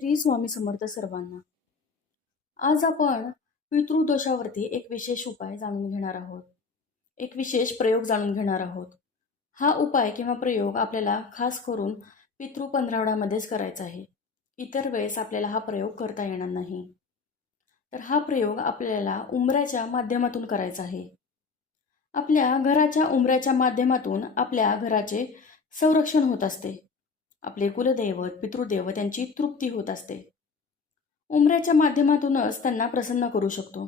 श्री स्वामी समर्थ सर्वांना. आज आपण पितृदोषावरती एक विशेष उपाय जाणून घेणार आहोत. एक विशेष प्रयोग जाणून घेणार आहोत. हा उपाय किंवा प्रयोग आपल्याला खास करून पितृ पंधरवड्यामध्येच करायचा आहे. इतर वेळेस आपल्याला हा प्रयोग करता येणार नाही. तर हा प्रयोग आपल्याला उंबऱ्याच्या माध्यमातून करायचा आहे. आपल्या घराच्या उंबऱ्याच्या माध्यमातून आपल्या घराचे संरक्षण होत असते. आपले कुलदैवत, पितृदैवत यांची तृप्ती होत असते. उंबऱ्याच्या माध्यमातूनच त्यांना प्रसन्न करू शकतो.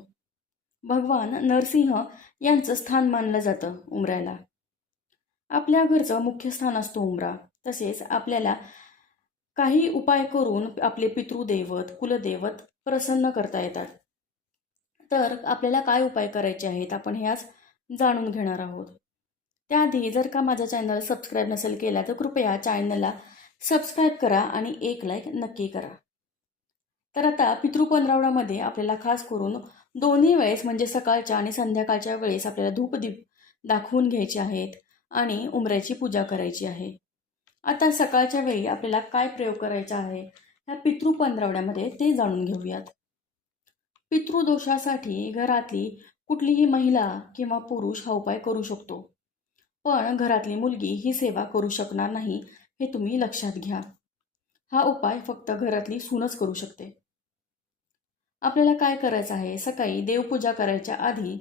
भगवान नरसिंह यांचं स्थान मानलं जातं उंबऱ्याला. आपल्या घरचं मुख्य स्थान असतो उंबरा. तसेच आपल्याला काही उपाय करून आपले पितृदैवत, कुलदैवत प्रसन्न करता येतात. तर आपल्याला काय उपाय करायचे आहेत आपण हे आज जाणून घेणार आहोत. त्याआधी जर का माझ्या चॅनल सबस्क्राईब नसेल केला तर कृपया चॅनलला सबस्क्राईब करा आणि एक लाईक नक्की करा. तर आता पितृ पंधरवड्यामध्ये आपल्याला खास करून दोन्ही वेळेस म्हणजे सकाळच्या आणि संध्याकाळच्या वेळेस आपल्याला धूपदीप दाखवून घ्यायचे आहेत आणि उंबऱ्याची पूजा करायची आहे. आता सकाळच्या वेळी आपल्याला काय प्रयोग करायचा आहे ह्या पितृ पंधरवड्यामध्ये ते जाणून घेऊयात. पितृदोषासाठी घरातली कुठलीही महिला किंवा पुरुष हा उपाय करू शकतो, पण घरातली मुलगी ही सेवा करू शकणार नाही हे तुम्ही लक्षात घ्या. हा उपाय फक्त घरातली सूनच करू शकते. आपल्याला काय करायचं आहे, सकाळी देवपूजा करायच्या आधी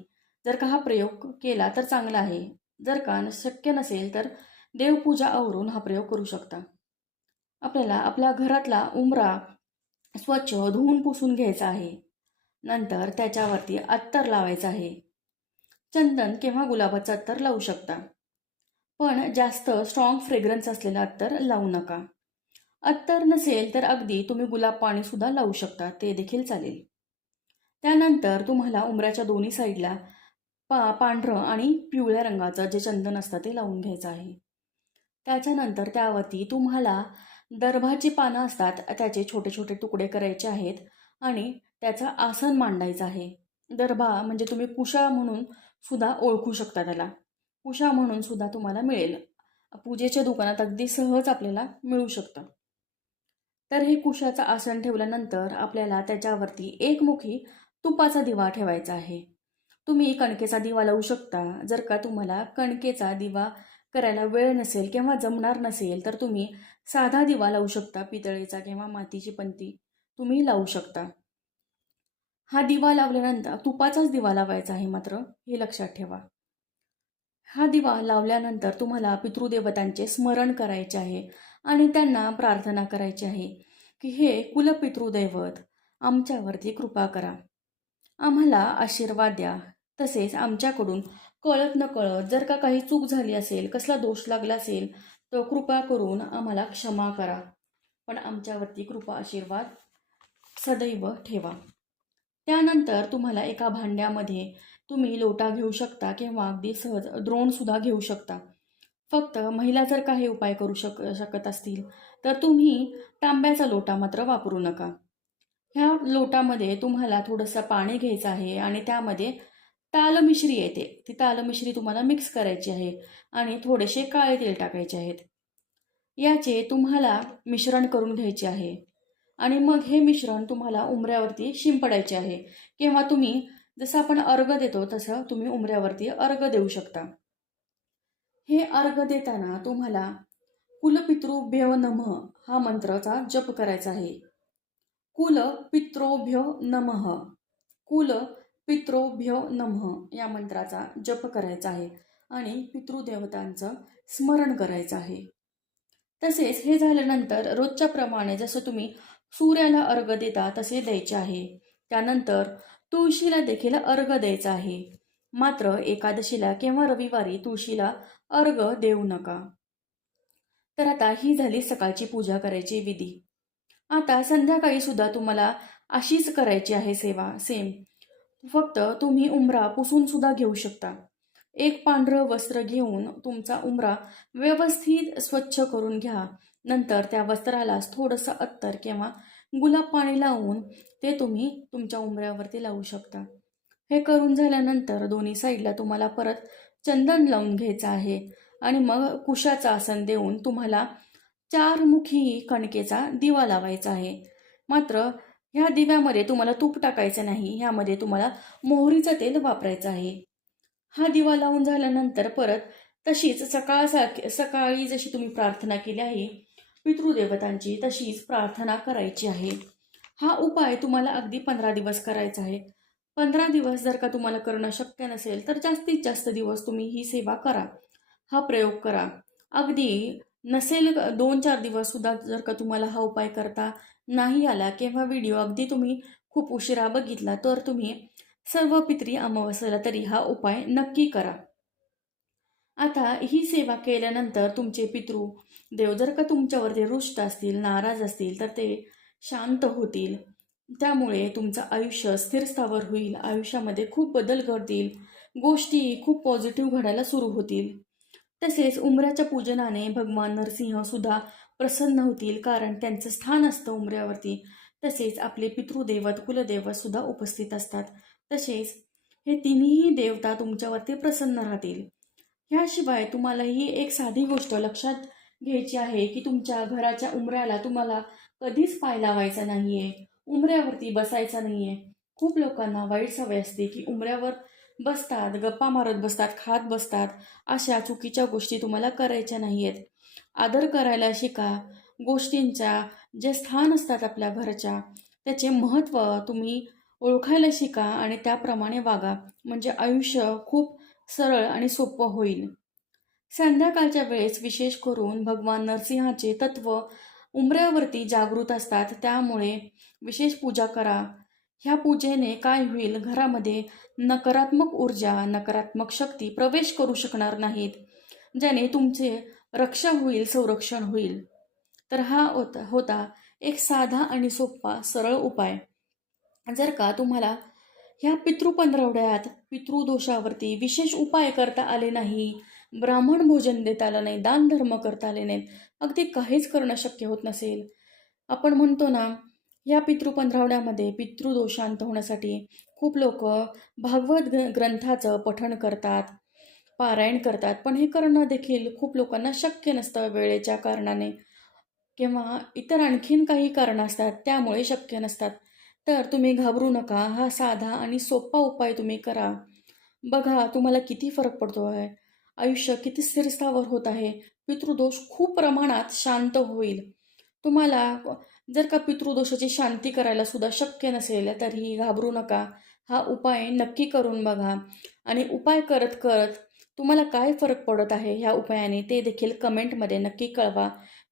जर का हा प्रयोग केला तर चांगला आहे. जर का शक्य नसेल तर देवपूजा आवरून हा प्रयोग करू शकता. आपल्याला आपल्या घरातला उंबरा स्वच्छ धुवून पुसून घ्यायचा आहे. नंतर त्याच्यावरती अत्तर लावायचं आहे. चंदन किंवा गुलाबाचं अत्तर लावू शकता, पण जास्त स्ट्रॉंग फ्रेग्रन्स असलेलं अत्तर लावू नका. अत्तर नसेल तर अगदी तुम्ही गुलाब पाणी सुद्धा लावू शकता, ते देखील चालेल. त्यानंतर तुम्हाला उंबऱ्याच्या दोन्ही साईडला पांढरं आणि पिवळ्या रंगाचं जे चंदन असतं ते लावून घ्यायचं आहे. त्याच्यानंतर त्यावरती तुम्हाला दर्भाची पानं असतात त्याचे छोटे छोटे तुकडे करायचे आहेत आणि त्याचं आसन मांडायचं आहे. दर्भा म्हणजे तुम्ही कुशा म्हणून सुद्धा ओळखू शकता त्याला. कुशा म्हणून सुद्धा तुम्हाला मिळेल. पूजेच्या दुकानात अगदी सहज आपल्याला मिळू शकतं. तर हे कुशाचं आसन ठेवल्यानंतर आपल्याला त्याच्यावरती एकमुखी तुपाचा दिवा ठेवायचा आहे. तुम्ही कणकेचा दिवा लावू शकता. जर का तुम्हाला कणकेचा दिवा करायला वेळ नसेल किंवा जमणार नसेल तर तुम्ही साधा दिवा लावू शकता. पितळेचा किंवा मातीची पंती तुम्ही लावू शकता. हा दिवा लावल्यानंतर तुपाचाच दिवा लावायचा आहे, मात्र हे लक्षात ठेवा. हा दिवा लावल्यानंतर तुम्हाला पितृदेवतांचे स्मरण करायचे आहे आणि त्यांना प्रार्थना करायची आहे की हे कुलपितृदैवत आमच्यावरती कृपा करा, आम्हाला आशीर्वाद द्या. तसेच आमच्याकडून कळत न कळत जर का काही चूक झाली असेल, कसला दोष लागला असेल तर कृपा करून आम्हाला क्षमा करा, पण आमच्यावरती कृपा आशीर्वाद सदैव ठेवा. त्यानंतर तुम्हाला एका भांड्यामध्ये तुम्ही लोटा घेऊ शकता किंवा अगदी सहज द्रोणसुद्धा घेऊ शकता. फक्त महिला जर काही उपाय करू शकत असतील तर तुम्ही तांब्याचा लोटा मात्र वापरू नका. ह्या लोटामध्ये तुम्हाला थोडंसं पाणी घ्यायचं आहे आणि त्यामध्ये तालमिश्री येते, ती तालमिश्री तुम्हाला मिक्स करायची आहे आणि थोडेसे काळे तेल टाकायचे आहेत. याचे तुम्हाला मिश्रण करून घ्यायचे आहे आणि मग हे मिश्रण तुम्हाला उंबऱ्यावरती शिंपडायचे आहे किंवा तुम्ही जसं आपण अर्घ देतो तसं तुम्ही उंबऱ्यावरती अर्घ देऊ शकता. हे अर्घ देताना तुम्हाला कुलपितृभ्यो नमः हा मंत्राचा जप करायचा आहे. कुल पित्रोभ्यो नमः, कुल पित्रोभ्यो नमः या मंत्राचा जप करायचा आहे आणि पितृदेवतांचं स्मरण करायचं आहे. तसेच हे झाल्यानंतर रोजच्या प्रमाणे जसं तुम्ही सूर्याला अर्घ देता तसे द्यायचे आहे. त्यानंतर तुळशीला देखील अर्घ द्यायचा आहे. मात्र एकादशीला किंवा रविवारी तुळशीला अर्घ देऊ नका. तर आता ही झाली सकाळची पूजा करायची विधी. आता संध्याकाळी सुद्धा तुम्हाला अशीच करायची आहे सेवा सेम. फक्त तुम्ही उंबरा पुसून सुद्धा घेऊ शकता. एक पांढरं वस्त्र घेऊन तुमचा उंबरा व्यवस्थित स्वच्छ करून घ्या. नंतर त्या वस्त्राला थोडंसं अत्तर किंवा गुलाब पाणी लावून ते तुम्ही तुमच्या उंबऱ्यावरती लावू शकता. हे करून झाल्यानंतर दोन्ही साईडला तुम्हाला परत चंदन लावून घ्यायचं आहे आणि मग कुशाचं आसन देऊन तुम्हाला चारमुखी कणकेचा दिवा लावायचा आहे. मात्र ह्या दिव्यामध्ये तुम्हाला तूप टाकायचं नाही, ह्यामध्ये तुम्हाला मोहरीचं तेल वापरायचं आहे. हा दिवा लावून झाल्यानंतर परत तशीच सकाळी जशी तुम्ही प्रार्थना केली आहे पितृदेवतांची, तशीच प्रार्थना करायची आहे. हा उपाय तुम्हाला अगदी 15 दिवस करायचा आहे. 15 दिवस जर का तुम्हाला करणं शक्य नसेल तर जास्तीत जास्त दिवस तुम्ही ही सेवा करा, हा प्रयोग करा. अगदी नसेल 2-4 दिवस सुद्धा जर का तुम्हाला हा उपाय करता नाही आला किंवा व्हिडिओ अगदी तुम्ही खूप उशिरा बघितला तर तुम्ही सर्व पितरी अमावस्येला तरी हा उपाय नक्की करा. आता ही सेवा केल्यानंतर तुमचे देव जर का तुमच्यावरती रुष्ट असतील, नाराज असतील तर ते शांत होतील. त्यामुळे तुमचं आयुष्य स्थिरस्थावर होईल, आयुष्यामध्ये खूप बदल घडतील, गोष्टी खूप पॉझिटिव्ह घडायला सुरू होतील. तसेच उंबऱ्याच्या पूजनाने भगवान नरसिंह सुद्धा प्रसन्न होतील, कारण त्यांचं स्थान असतं उंबऱ्यावरती. तसेच आपले पितृदैवत कुलदैवत सुद्धा उपस्थित असतात. तसेच हे तिन्ही देवता तुमच्यावरती प्रसन्न राहतील. ह्याशिवाय तुम्हाला ही एक साधी गोष्ट लक्षात घ्यायची आहे की तुमच्या घराच्या उंबऱ्याला तुम्हाला कधीच पाय लावायचा नाहीये, उंबऱ्यावरती बसायचा नाहीये. खूप लोकांना वाईट सवय असते की उंबऱ्यावर बसतात, गप्पा मारत बसतात, खात बसतात. अशा चुकीच्या गोष्टी तुम्हाला करायच्या नाहीयेत. आदर करायला शिका. गोष्टींच्या जे स्थान असतात आपल्या घरच्या त्याचे महत्त्व तुम्ही ओळखायला शिका आणि त्याप्रमाणे वागा. म्हणजे आयुष्य खूप सरळ आणि सोपं होईल. संध्याकाळच्या वेळेस विशेष करून भगवान नरसिंहाचे तत्व उंबऱ्यावरती जागृत असतात, त्यामुळे विशेष पूजा करा. ह्या पूजेने काय होईल, घरामध्ये नकारात्मक ऊर्जा, नकारात्मक शक्ती प्रवेश करू शकणार नाहीत, ज्याने तुमचे रक्षा होईल, संरक्षण होईल. तर हा होता एक साधा आणि सोपा सरळ उपाय. जर का तुम्हाला ह्या पितृपंधरवड्यात पितृदोषावरती विशेष उपाय करता आले नाही, ब्राह्मण भोजन देता आलं नाही, दानधर्म करता आले नाहीत, अगदी काहीच करणं शक्य होत नसेल, आपण म्हणतो ना या पितृपंधरवड्यामध्ये पितृदोषांत होण्यासाठी खूप लोक भागवत ग्रंथाचं पठण करतात, पारायण करतात, पण हे करणं देखील खूप लोकांना शक्य नसतं वेळेच्या कारणाने किंवा इतर आणखीन काही कारणं असतात त्यामुळे शक्य नसतात. तर तुम्ही घाबरू नका, हा साधा आणि सोपा उपाय तुम्ही करा. बघा तुम्हाला किती फरक पडतो आहे, आयुष्य किती स्थिरस्थावर होत आहे, पितृदोष खूप प्रमाणात शांत होईल. तुम्हाला जर का पितृदोषाची शांती करायला सुद्धा शक्य नसेल तरीही घाबरू नका, हा उपाय नक्की करून बघा. आणि उपाय करत करत तुम्हाला काय फरक पडत आहे ह्या उपायाने ते देखील कमेंटमध्ये नक्की कळवा,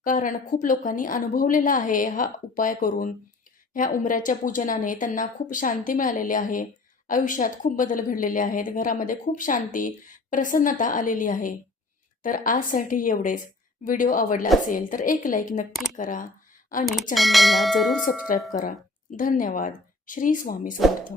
कारण खूप लोकांनी अनुभवलेला आहे हा उपाय करून. ह्या उंबऱ्याच्या पूजनाने त्यांना खूप शांती मिळालेली आहे, आयुष्यात खूप बदल घडलेले आहेत, घरामध्ये खूप शांती, प्रसन्नता आलेली आहे. तर आजसाठी एवढेच. व्हिडिओ आवडला असेल तर एक लाईक नक्की करा आणि चॅनलला जरूर सबस्क्राईब करा. धन्यवाद. श्री स्वामी समर्थ.